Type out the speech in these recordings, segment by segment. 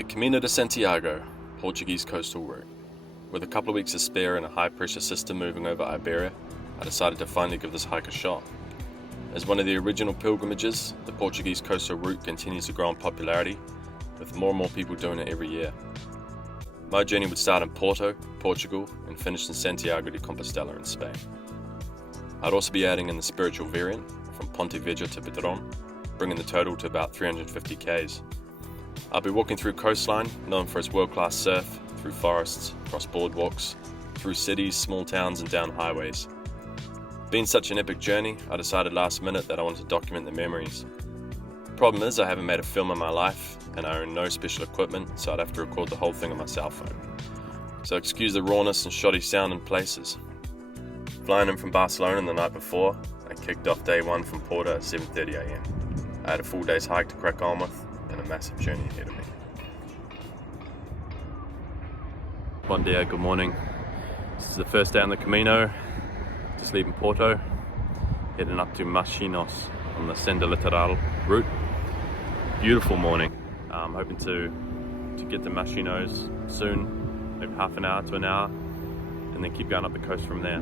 The Camino de Santiago, Portuguese coastal route. With a couple of weeks to spare and a high-pressure system moving over Iberia, I decided to finally give this hike a shot. As one of the original pilgrimages, the Portuguese coastal route continues to grow in popularity, with more and more people doing it every year. My journey would start in Porto, Portugal, and finish in Santiago de Compostela in Spain. I'd also be adding in the spiritual variant from Pontevedra to Padrón, bringing the total to about 350 k's. I'll be walking through coastline, known for its world-class surf, through forests, across boardwalks, through cities, small towns and down highways. Being such an epic journey, I decided last minute that I wanted to document the memories. The problem is I haven't made a film in my life, and I own no special equipment, so I'd have to record the whole thing on my cell phone. So excuse the rawness and shoddy sound in places. Flying in from Barcelona the night before, I kicked off day one from Porto at 7:30 am. I had a full day's hike to crack on with, and a massive journey ahead of me. Bon dia, good morning. This is the first day on the Camino, just leaving Porto, heading up to Machinos on the Senda Litoral route. Beautiful morning. I'm hoping to get to Machinos soon, maybe half an hour to an hour, and then keep going up the coast from there.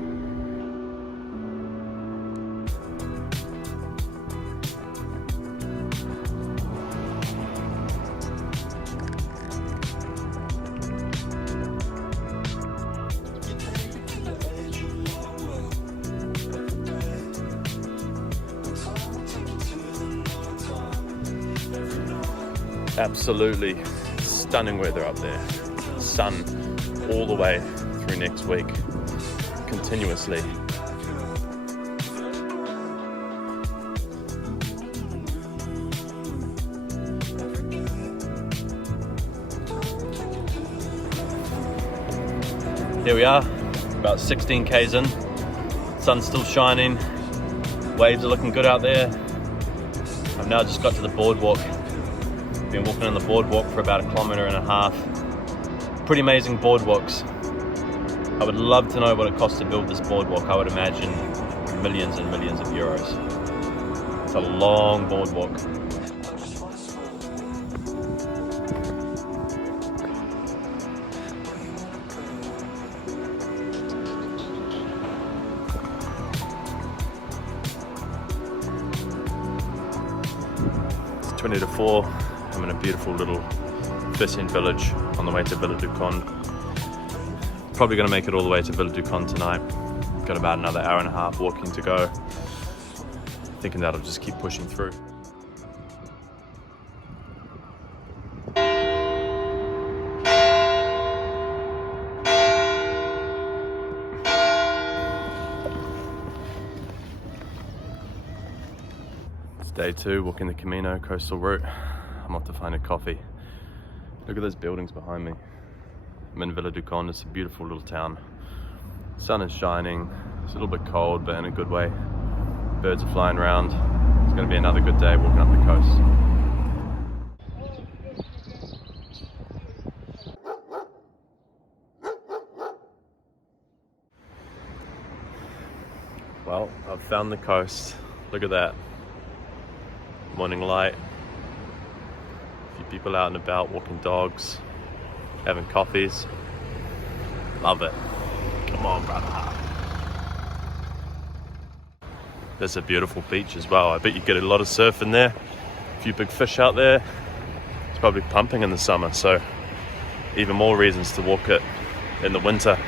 Absolutely stunning weather up there. Sun all the way through next week, continuously. Here we are, about 16 k's in. Sun's still shining, waves are looking good out there. I've now just got to the boardwalk. Been walking on the boardwalk for about 1.5 kilometers. Pretty amazing boardwalks. I would love to know what it costs to build this boardwalk. I would imagine millions and millions of euros. It's a long boardwalk. It's 20 to 4. I'm in a beautiful little fishing village on the way to Vila do Conde. Probably going to make it all the way to Vila do Conde tonight. Got about another hour and a half walking to go. Thinking that I'll just keep pushing through. It's day 2, walking the Camino coastal route. I'm off to find a coffee. Look at those buildings behind me. I'm in Vila do Conde. It's a beautiful little town. The sun is shining. It's a little bit cold, but in a good way. Birds are flying around. It's going to be another good day walking up the coast. Well, I've found the coast. Look at that. Morning light. People out and about, walking dogs, having coffees. Love it. Come on, brother. There's a beautiful beach as well. I bet you get a lot of surf in there. A few big fish out there. It's probably pumping in the summer, so even more reasons to walk it in the winter.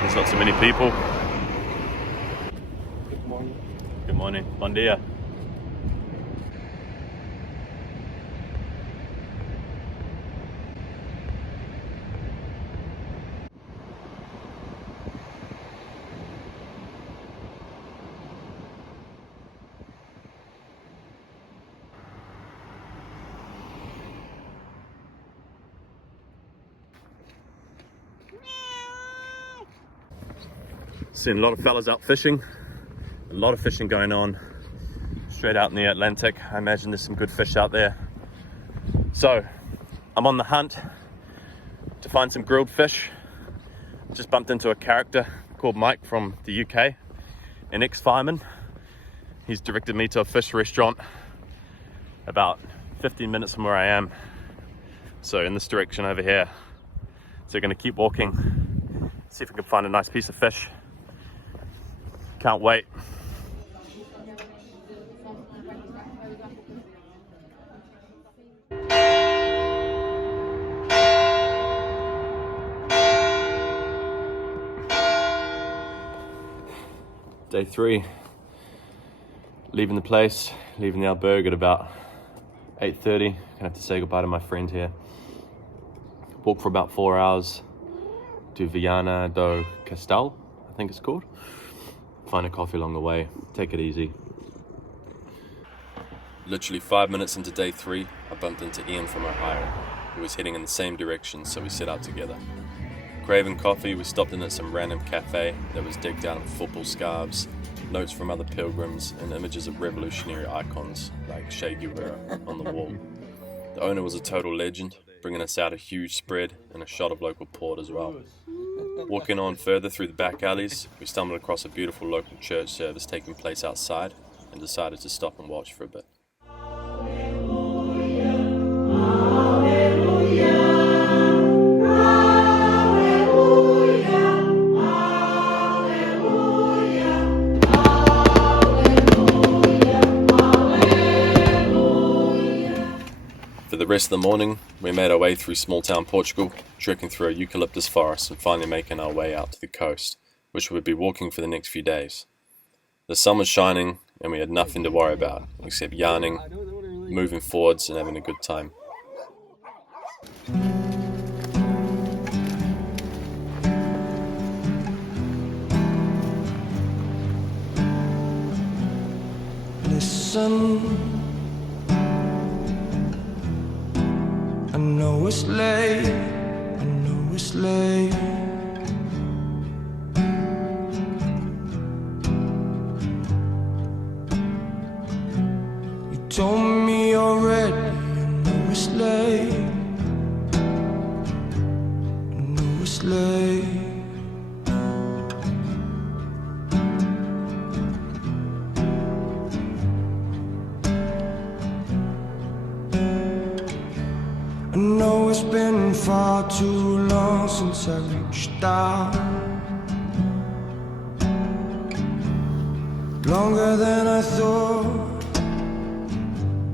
There's not so many people. Good morning. Good morning. Bon dia. Seen a lot of fellas out fishing, a lot of fishing going on straight out in the Atlantic. I imagine there's some good fish out there. So I'm on the hunt to find some grilled fish. Just bumped into a character called Mike from the UK, an ex-fireman. He's directed me to a fish restaurant about 15 minutes from where I am. So in this direction over here. So we're going to keep walking, see if we can find a nice piece of fish. Can't wait. Day 3, leaving the place, leaving the albergue at about 8:30. Gonna have to say goodbye to my friend here. Walk for about 4 hours to Viana do Castelo, I think it's called. Find a coffee along the way, take it easy. Literally 5 minutes into day 3, I bumped into Ian from Ohio, who was heading in the same direction, so we set out together. Craving coffee, we stopped in at some random cafe that was decked out in football scarves, notes from other pilgrims, and images of revolutionary icons like Che Guevara on the wall. The owner was a total legend, bringing us out a huge spread and a shot of local port as well. Walking on further through the back alleys, we stumbled across a beautiful local church service taking place outside and decided to stop and watch for a bit. For the rest of the morning, we made our way through small town Portugal, trekking through a eucalyptus forest and finally making our way out to the coast, which we would be walking for the next few days. The sun was shining and we had nothing to worry about, except yarning, moving forwards and having a good time. Listen, I know it's late, I know it's late. You told me already, I know it's late, I know it's late. I know it's been far too long since I reached out, longer than I thought,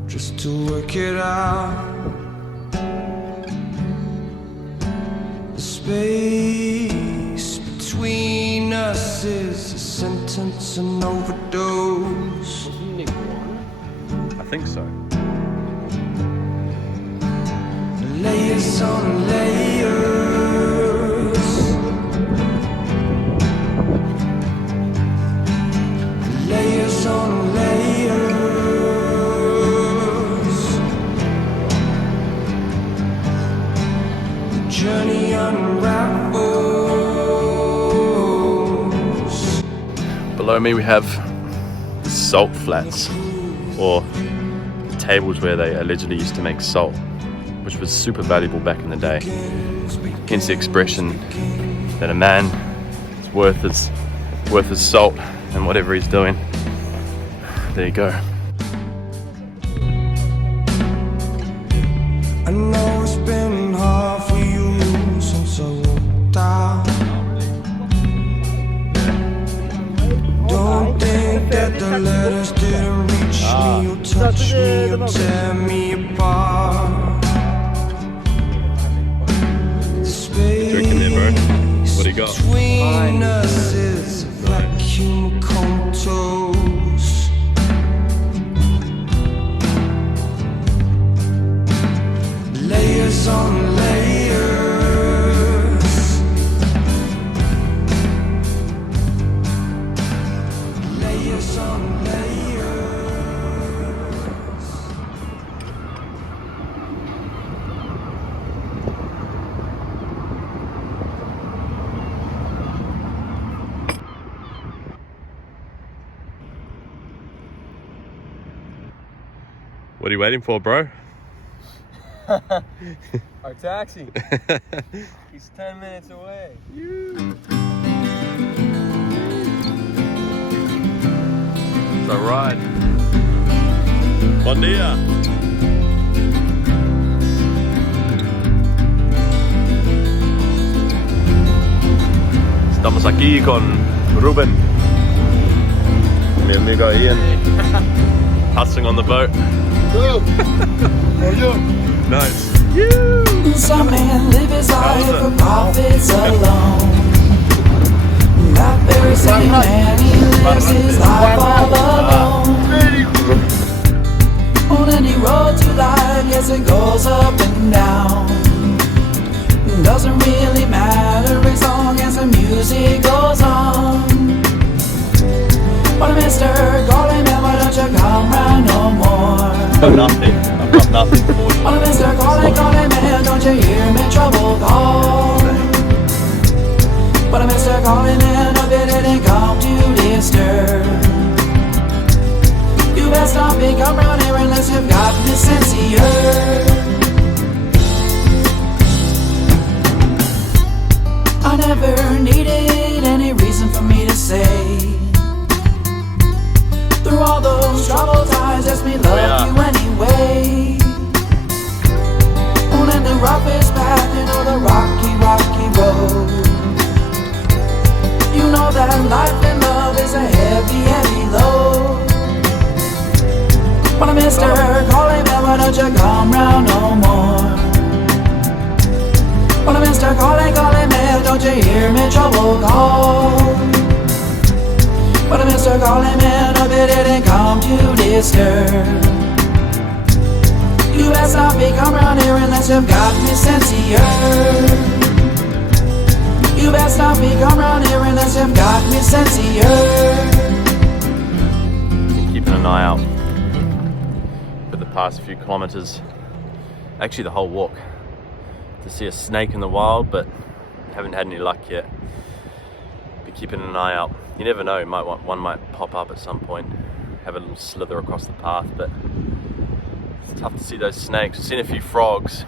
just to work it out. The space between us is a sentence, an overdose. I think so. Layers on layers, layers on layers. The journey unravels. Below me we have salt flats, or tables where they allegedly used to make salt, which was super valuable back in the day. Hence the expression that a man is worth his salt and whatever he's doing. There you go. I know it's been hard for you since I walked out. Don't think that the letters didn't reach me or touch me or tear me apart. What do you got? Between us is a vacuum comatose. Layers on layers, layers on layers. What are you waiting for, bro? Our taxi. He's 10 minutes away. It's a ride. Bon dia. Estamos aquí con Ruben, mi amigo Ian, hustling on the boat. Nice. Some men live his life for profits alone. That very same man, he lives his life all alone. On any road to life, yes, it goes up and down. Doesn't really matter as long as the music goes on. But mister, call him and why don't you come round no more? I've got nothing. I've got nothing for you. But mister, call him and don't you hear me trouble call? But mister, call him and hope it didn't come to disturb. You best not be come round here unless you've got the sense of your. I never needed any reason for me to say. Through all those troubled times, just me love you anyway. On the roughest path, you know the rocky, rocky road. You know that life and love is a heavy, heavy load. But mister, call him and why don't you come round no more? But mister, call him and don't you hear me trouble call? But mister, call him and hope it didn't come to disturb. You best not be come round here unless you've got me sense of your. You best not be come round here unless you've got me sense of your. Keeping an eye out for the past few kilometers, actually the whole walk, to see a snake in the wild, but haven't had any luck yet. Be keeping an eye out. You never know, one might pop up at some point, have a little slither across the path, but it's tough to see those snakes. We've seen a few frogs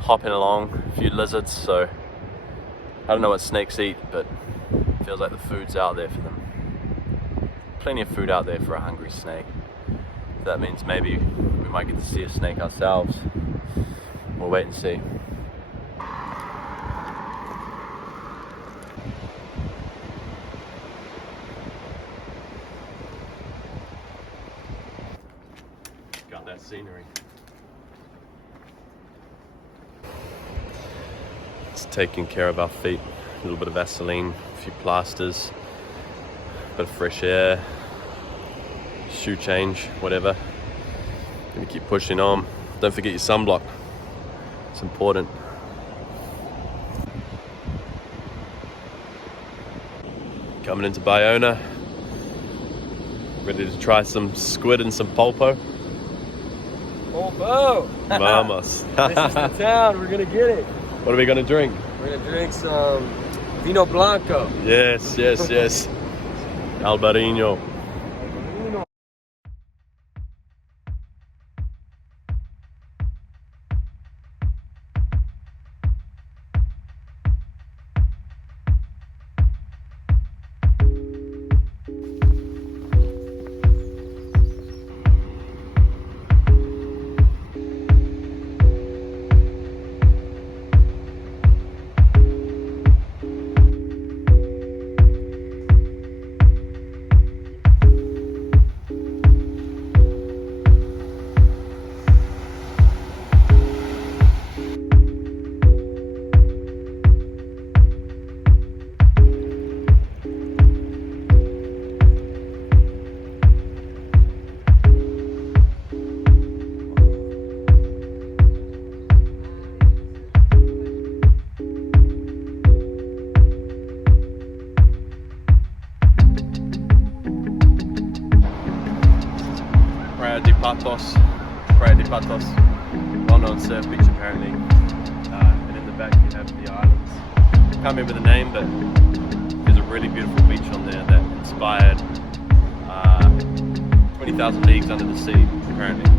hopping along, a few lizards, so I don't know what snakes eat, but it feels like the food's out there for them. Plenty of food out there for a hungry snake. That means maybe we might get to see a snake ourselves. We'll wait and see. Got that scenery. It's taking care of our feet. A little bit of Vaseline, a few plasters, a bit of fresh air, shoe change, whatever. Gonna keep pushing on. Don't forget your sunblock. It's important. Coming into Bayona. Ready to try some squid and some pulpo. Porto! Vamos. This is the town, we're gonna get it. What are we gonna drink? We're gonna drink some Vino Blanco. Yes, yes, yes. Albarino. Praia de Patos, well-known surf beach apparently, and in the back you have the islands. Can't remember the name, but there's a really beautiful beach on there that inspired 20,000 Leagues Under the Sea, apparently.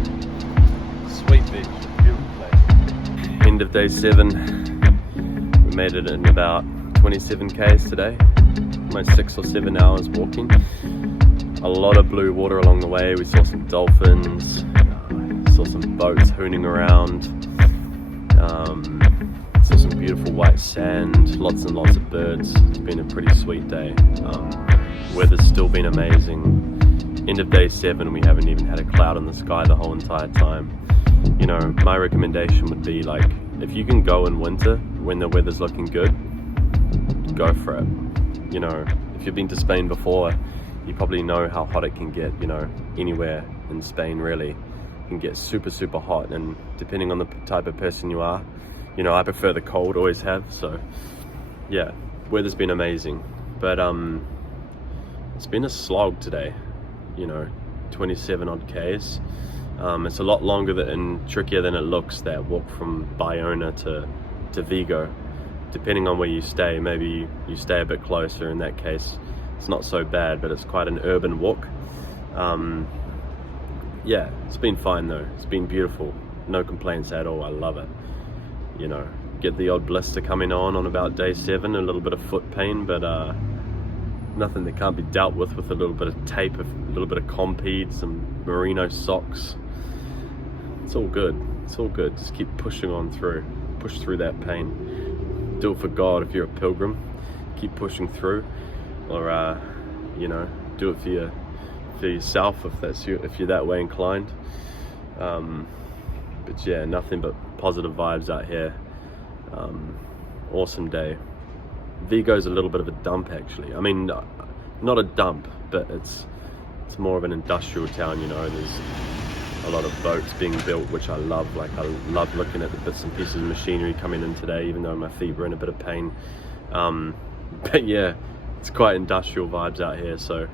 Sweet beach, beautiful place. End of day 7, we made it in about 27 k's today, almost 6 or 7 hours walking. A lot of blue water along the way. We saw some dolphins, saw some boats hooning around, saw some beautiful white sand, lots and lots of birds. It's been a pretty sweet day. Weather's still been amazing. End of day 7, we haven't even had a cloud in the sky the whole entire time. You know, my recommendation would be, like, if you can go in winter when the weather's looking good, go for it. You know, if you've been to Spain before, you probably know how hot it can get, you know, anywhere in Spain really. It can get super, super hot, and depending on the type of person you are, you know, I prefer the cold, always have, so yeah, weather's been amazing. But it's been a slog today, you know, 27 odd Ks. It's a lot longer and trickier than it looks, that walk from Bayona to Vigo. Depending on where you stay, maybe you stay a bit closer. In that case, it's not so bad, but it's quite an urban walk. Yeah, it's been fine though. It's been beautiful. No complaints at all. I love it. You know, get the odd blister coming on about day 7, a little bit of foot pain, but nothing that can't be dealt with a little bit of tape, a little bit of Compeed, some merino socks. It's all good. It's all good. Just keep pushing on through. Push through that pain. Do it for God if you're a pilgrim. Keep pushing through. Or you know, do it for yourself if you're that way inclined. But yeah, nothing but positive vibes out here. Awesome day. Vigo's a little bit of a dump actually. I mean, not a dump, but it's more of an industrial town, you know. There's a lot of boats being built, which I love. Like, I love looking at the bits and pieces of machinery coming in today, even though my feet were in a bit of pain. But yeah, it's quite industrial vibes out here, so,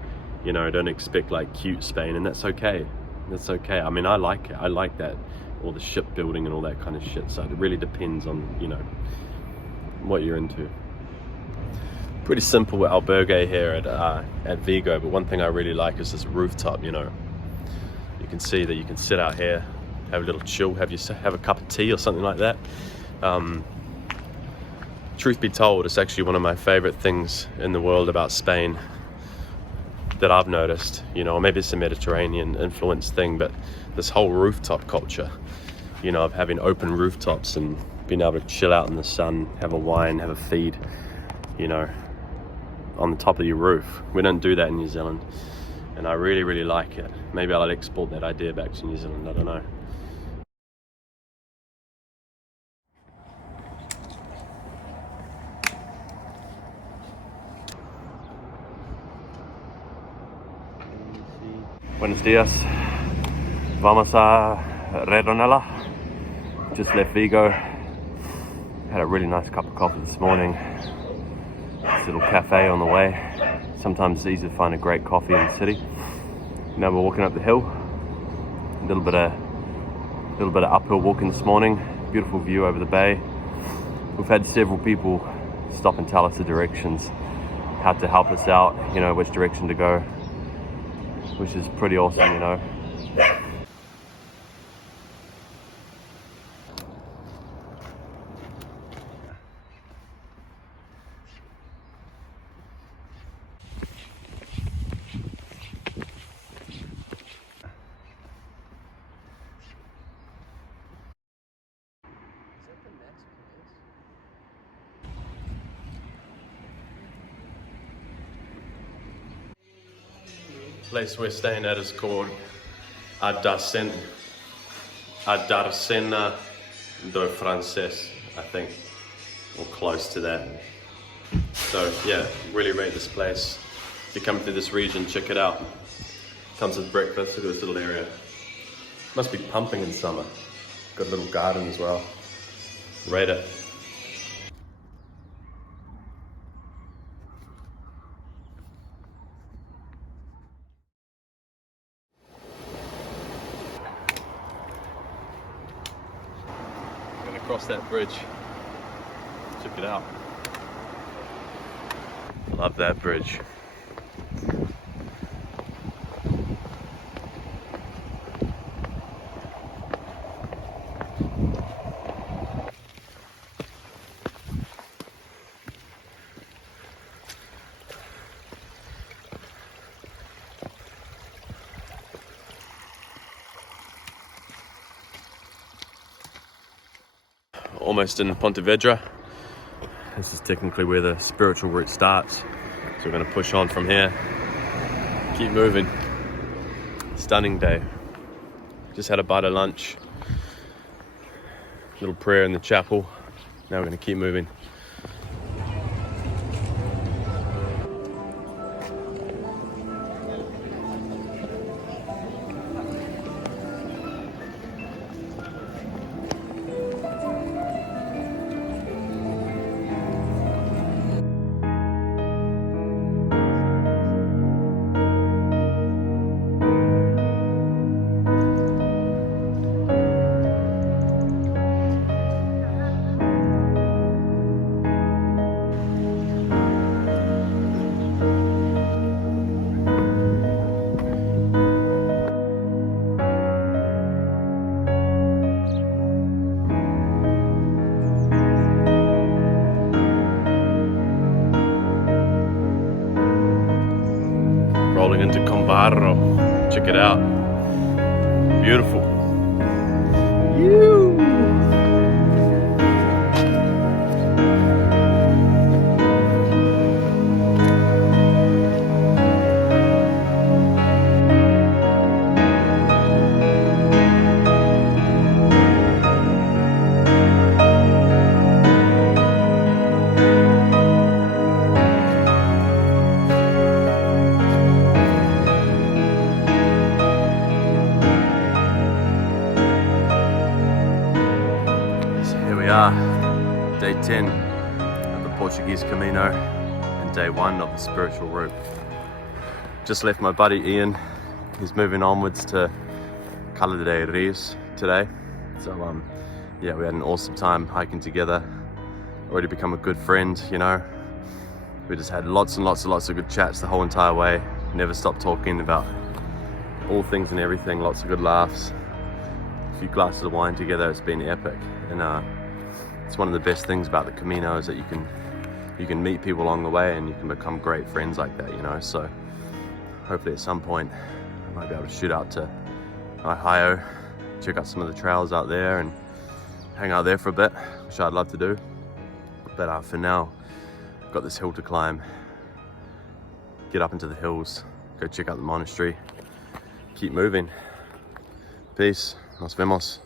you know, don't expect like cute Spain, and that's okay. That's okay. I mean, I like it. I like that, all the shipbuilding and all that kind of shit. So it really depends on, you know, what you're into. Pretty simple albergue here at Vigo, but one thing I really like is this rooftop. You know, you can see that you can sit out here, have a little chill, have a cup of tea or something like that. Truth be told, it's actually one of my favorite things in the world about Spain that I've noticed. You know, maybe it's a Mediterranean influence thing, but this whole rooftop culture, you know, of having open rooftops and being able to chill out in the sun, have a wine, have a feed, you know, on the top of your roof. We don't do that in New Zealand, and I really, really like it. Maybe I'll export that idea back to New Zealand, I don't know. Buenos dias. Vamos a Redonela. Just left Vigo. Had a really nice cup of coffee this morning. This little cafe on the way. Sometimes it's easy to find a great coffee in the city. Now we're walking up the hill. A little bit of uphill walking this morning. Beautiful view over the bay. We've had several people stop and tell us the directions, how to help us out, you know, which direction to go, which is pretty awesome, you know. The place we're staying at is called Ascent do Francés, I think, or close to that. So yeah, really rate this place. If you come through this region, check it out. Comes with breakfast. Look at this little area. Must be pumping in summer. Got a little garden as well. Rate it. Across that bridge. Check it out. Love that bridge. Almost in Pontevedra. This is technically where the spiritual route starts. So we're going to push on from here. Keep moving. Stunning day. Just had a bite of lunch. Little prayer in the chapel. Now we're going to keep moving. Rolling into Combarro. Check it out. Beautiful. Day 10 of the Portuguese Camino and day 1 of the spiritual route. Just left my buddy Ian. He's moving onwards to Cala de Reis today. So yeah, we had an awesome time hiking together. Already become a good friend, you know. We just had lots and lots of good chats the whole entire way. Never stopped talking about all things and everything. Lots of good laughs. A few glasses of wine together. It's been epic. And it's one of the best things about the Camino is that you can meet people along the way and you can become great friends like that, you know. So hopefully at some point I might be able to shoot out to Ohio, check out some of the trails out there and hang out there for a bit, which I'd love to do. But for now, I've got this hill to climb, get up into the hills, go check out the monastery, keep moving. Peace, nos vemos.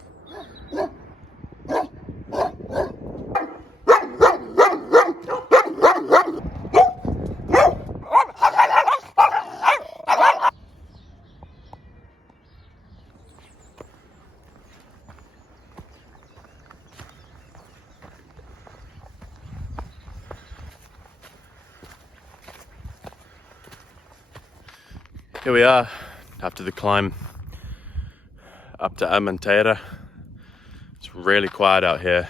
Here we are after the climb up to Amanteira. It's really quiet out here.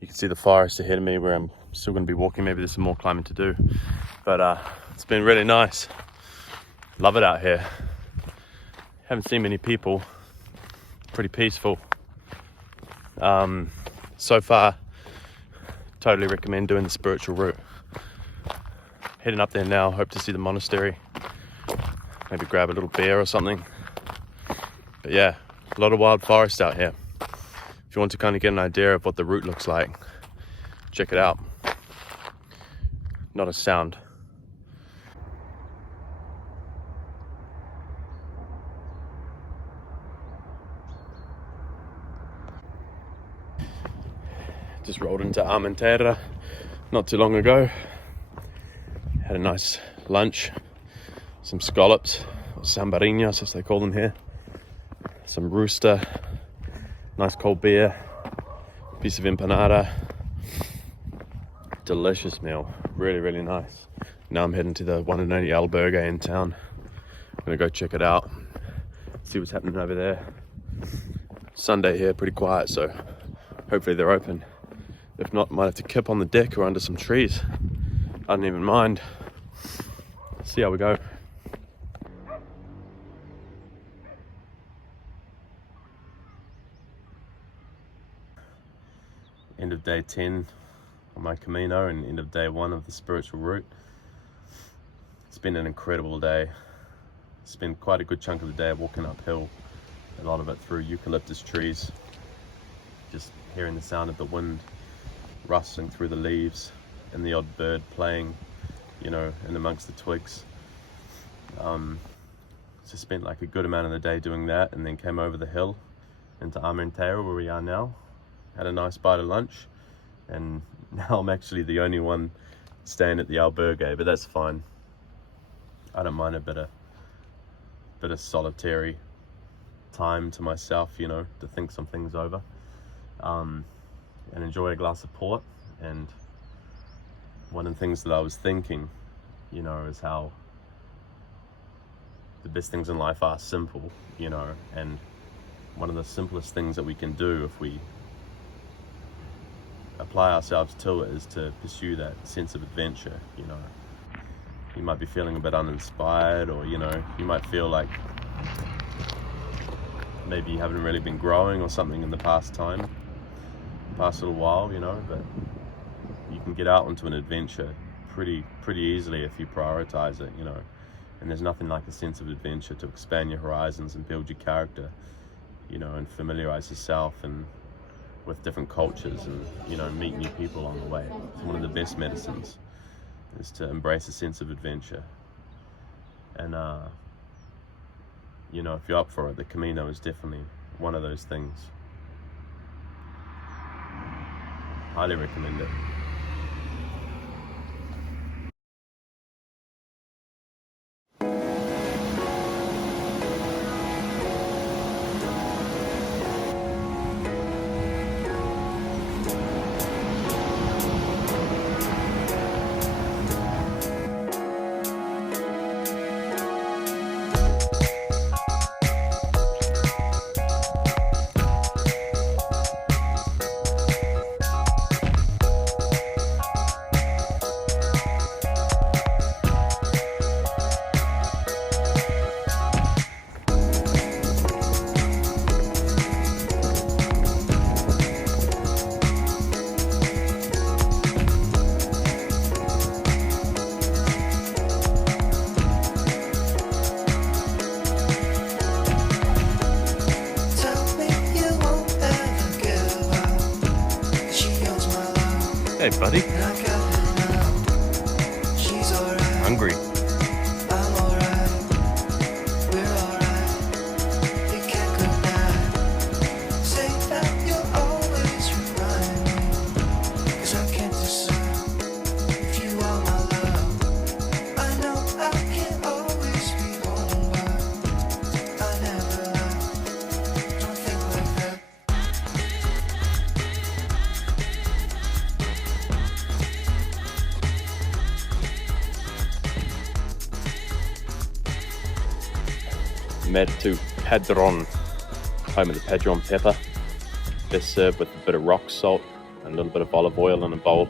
You can see the forest ahead of me where I'm still going to be walking. Maybe there's some more climbing to do, but it's been really nice. Love it out here. Haven't seen many people. Pretty peaceful. So far, totally recommend doing the spiritual route. Heading up there now, hope to see the monastery. Maybe grab a little beer or something. But yeah, a lot of wild forest out here. If you want to kind of get an idea of what the route looks like, check it out. Not a sound. Just rolled into Armenterra not too long ago. Had a nice lunch. Some scallops, or sambariños as they call them here. Some rooster, nice cold beer, piece of empanada. Delicious meal, really nice. Now I'm heading to the one and only albergue in town. I'm gonna go check it out, see what's happening over there. Sunday here, pretty quiet, so hopefully they're open. If not, might have to kip on the deck or under some trees. I don't even mind. See how we go. End of day 10 on my Camino and end of day 1 of the spiritual route. It's been an incredible day. Spent quite a good chunk of the day walking uphill, a lot of it through eucalyptus trees, just hearing the sound of the wind rustling through the leaves and the odd bird playing, you know, in amongst the twigs. So spent like a good amount of the day doing that, and then came over the hill into Armentero, where we are now. Had a nice bite of lunch, and now I'm actually the only one staying at the albergue, but that's fine. I don't mind a bit of solitary time to myself, you know, to think some things over, and enjoy a glass of port. And one of the things that I was thinking, you know, is how the best things in life are simple, you know, and one of the simplest things that we can do if we apply ourselves to it is to pursue that sense of adventure. You know, you might be feeling a bit uninspired, or, you know, you might feel like maybe you haven't really been growing or something in the past little while, you know, but you can get out into an adventure pretty easily if you prioritize it, you know. And there's nothing like a sense of adventure to expand your horizons and build your character, you know, and familiarize yourself and with different cultures, and, you know, meet new people along the way. It's one of the best medicines, is to embrace a sense of adventure. And you know, if you're up for it, the Camino is definitely one of those things. Highly recommend it. Hey, buddy. Hungry. Made to Padron, home of the Padron pepper. Best served with a bit of rock salt and a little bit of olive oil in a bowl.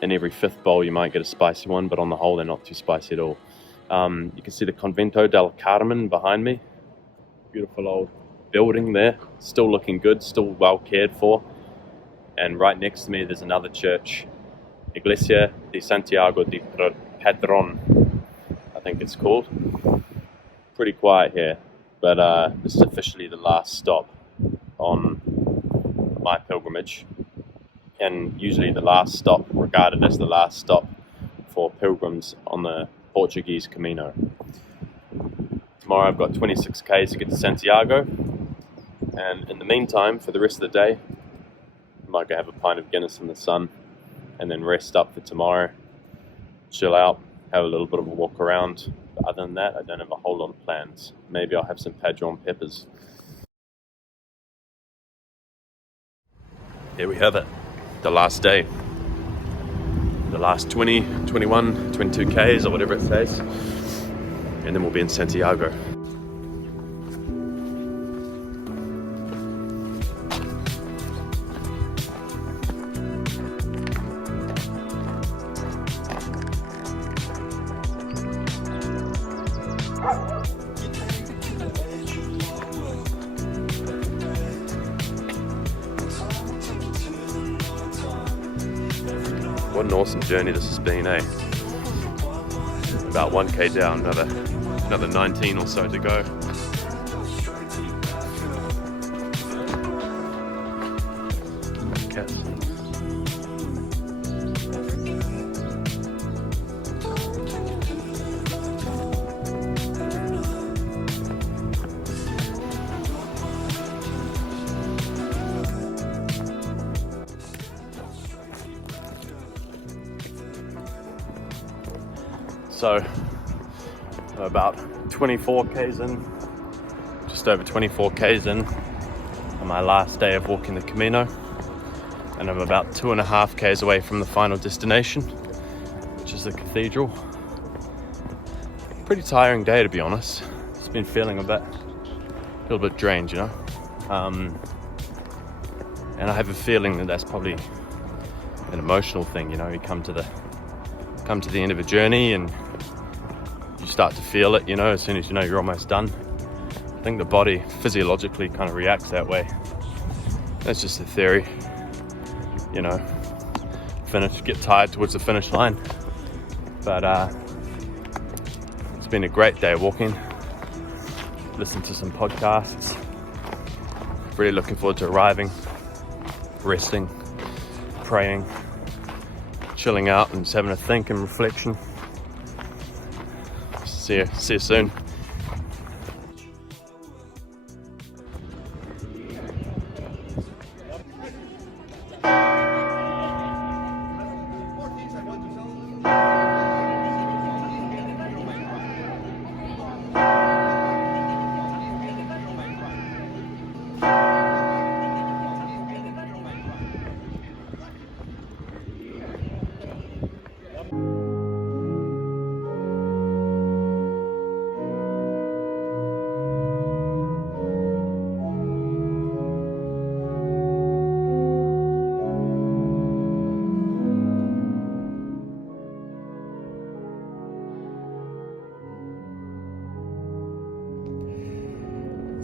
In every fifth bowl you might get a spicy one, but on the whole they're not too spicy at all. You can see the Convento del Carmen behind me. Beautiful old building there, still looking good, still well cared for. And right next to me there's another church, Iglesia de Santiago de Padron, I think it's called. Pretty quiet here, but this is officially the last stop on my pilgrimage, and usually the last stop, regarded as the last stop for pilgrims on the Portuguese Camino. Tomorrow I've got 26 k's to get to Santiago, and in the meantime, for the rest of the day, I might go have a pint of Guinness in the sun, and then rest up for tomorrow, chill out, have a little bit of a walk around. But other than that, I don't have a whole lot of plans. Maybe I'll have some Padron peppers. Here we have it. The last day. The last 20, 21, 22 Ks or whatever it says. And then we'll be in Santiago. What an awesome journey this has been, eh? About 1k down, another 19 or so to go. Cats. So I'm about 24 k's in, just over 24 k's in on my last day of walking the Camino, and I'm about 2.5 k's away from the final destination, which is the cathedral. Pretty tiring day, to be honest. Just been feeling a little bit drained, you know. And I have a feeling that that's probably an emotional thing, you know. You come to the end of a journey and you start to feel it, you know, as soon as you know you're almost done. I think the body physiologically kind of reacts that way. That's just a theory, you know. Get tired towards the finish line. But it's been a great day walking. Listened to some podcasts. Really looking forward to arriving, resting, praying, chilling out and just having a think and reflection. See you soon.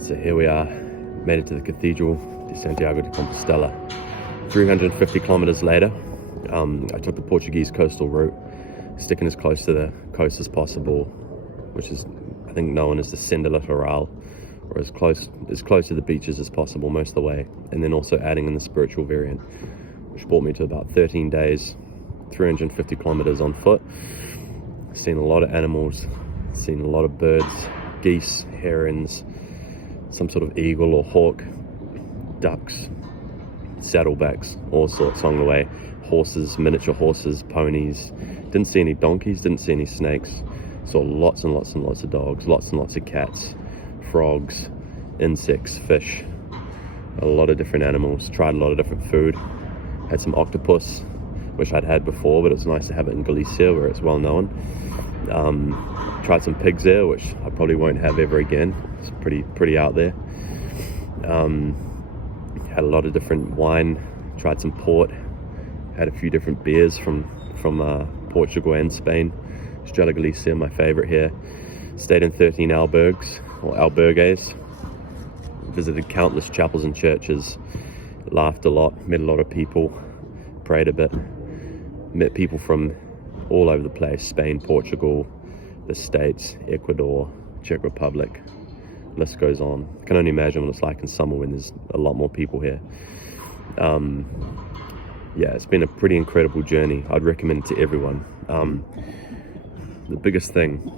So here we are, made it to the Cathedral de Santiago de Compostela. 350 kilometers later, I took the Portuguese coastal route, sticking as close to the coast as possible, which is, I think, known as the Senda Litoral, or as close to the beaches as possible most of the way, and then also adding in the spiritual variant, which brought me to about 13 days, 350 kilometers on foot. Seen a lot of animals, seen a lot of birds, geese, herons, some sort of eagle or hawk, ducks, saddlebacks, all sorts along the way. Horses, miniature horses, ponies. Didn't see any donkeys, didn't see any snakes. Saw lots and lots and lots of dogs, lots and lots of cats, frogs, insects, fish, a lot of different animals. Tried a lot of different food. Had some octopus, which I'd had before, but it was nice to have it in Galicia where it's well known. Tried some pig's ear, which I probably won't have ever again. It's pretty out there. Had a lot of different wine. Tried some port. Had a few different beers from Portugal and Spain. Estrella Galicia, my favorite here. Stayed in 13 albergues. Visited countless chapels and churches. Laughed a lot. Met a lot of people. Prayed a bit. Met people from all over the place. Spain, Portugal, the States, Ecuador, Czech Republic. List goes on. I can only imagine what it's like in summer when there's a lot more people here. Yeah, it's been a pretty incredible journey. I'd recommend it to everyone. The biggest thing,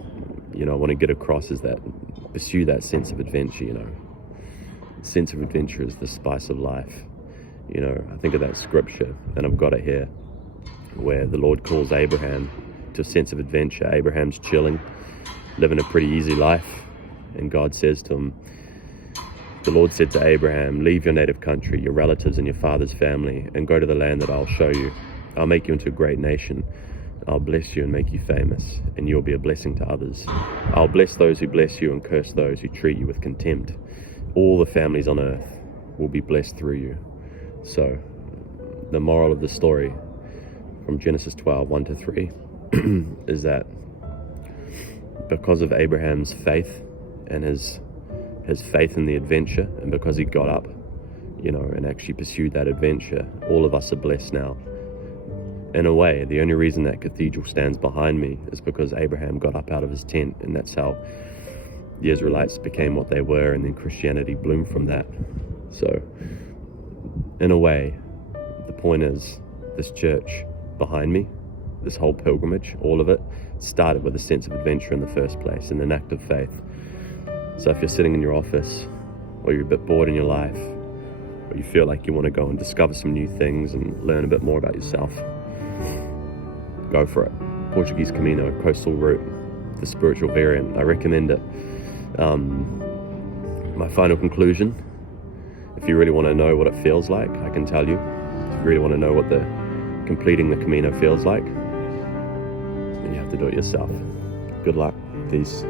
you know, I want to get across is that pursue that sense of adventure, you know. Sense of adventure is the spice of life. You know, I think of that scripture, and I've got it here, where the Lord calls Abraham to a sense of adventure. Abraham's chilling, living a pretty easy life, and God says to him, the Lord said to Abraham, leave your native country, your relatives and your father's family, and go to the land that I'll show you. I'll make you into a great nation. I'll bless you and make you famous, and you'll be a blessing to others. I'll bless those who bless you and curse those who treat you with contempt. All the families on earth will be blessed through you. So, the moral of the story from Genesis 12, 1-3, is that because of Abraham's faith and his faith in the adventure, and because he got up, you know, and actually pursued that adventure, all of us are blessed now. In a way, the only reason that cathedral stands behind me is because Abraham got up out of his tent, and that's how the Israelites became what they were, and then Christianity bloomed from that. So, in a way, the point is, this church behind me, this whole pilgrimage, all of it, started with a sense of adventure in the first place, and an act of faith. So if you're sitting in your office, or you're a bit bored in your life, or you feel like you want to go and discover some new things and learn a bit more about yourself, go for it. Portuguese Camino, coastal route. the spiritual variant. I recommend it. My final conclusion, if you really want to know what it feels like, I can tell you. If you really want to know what completing the Camino feels like, then you have to do it yourself. Good luck. Peace.